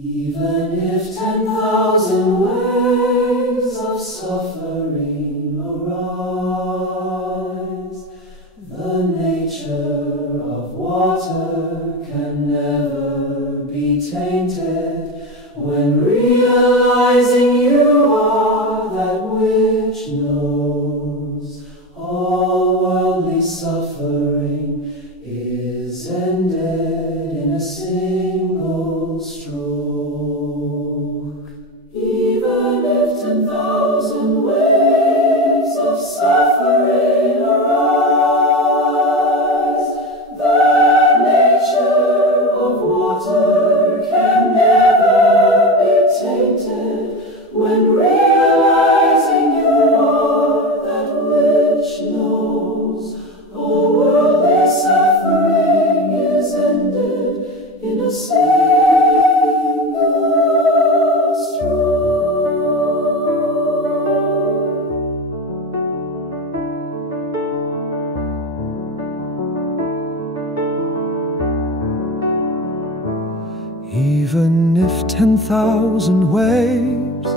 Even if 10,000 waves of suffering arise, the nature of water can never be tainted when realizing you are that which knows all worldly suffering is ended in a single stroke. Even if 10,000 waves of suffering arise, the nature of water can never be tainted when realizing you are that which knows all worldly suffering is ended in a single stroke. Even if 10,000 waves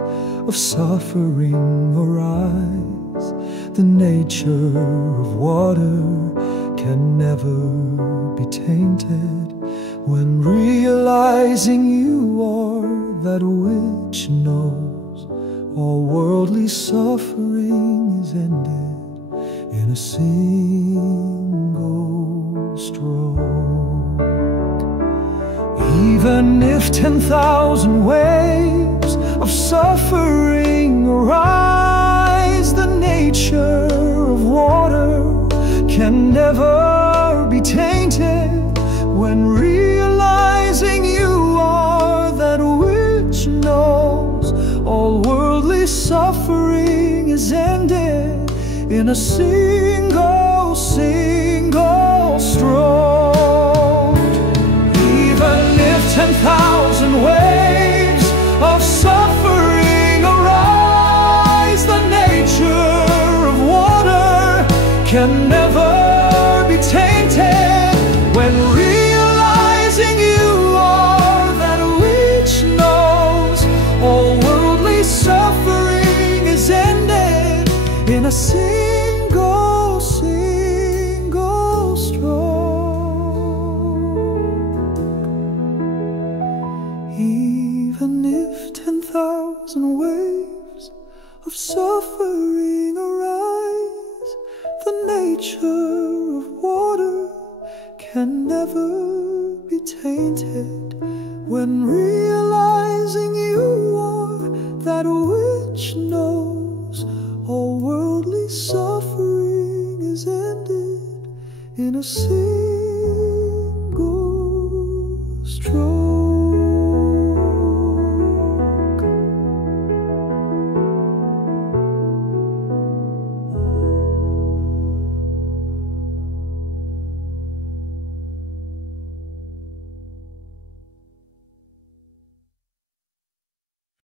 of suffering arise, the nature of water can never be tainted when realizing you are that which knows all worldly suffering is ended in a single stroke. Even if 10,000 waves of suffering arise, the nature of water can never be tainted when realizing you are that which knows all worldly suffering is ended in a single stroke. Even if 10,000 waves of suffering arise, the nature of water can never be tainted when realizing you are that which knows all worldly suffering is ended in a single stroke. Even if 10,000 waves of suffering arise, the nature of water can never be tainted when realizing you are that which knows all worldly suffering is ended in a single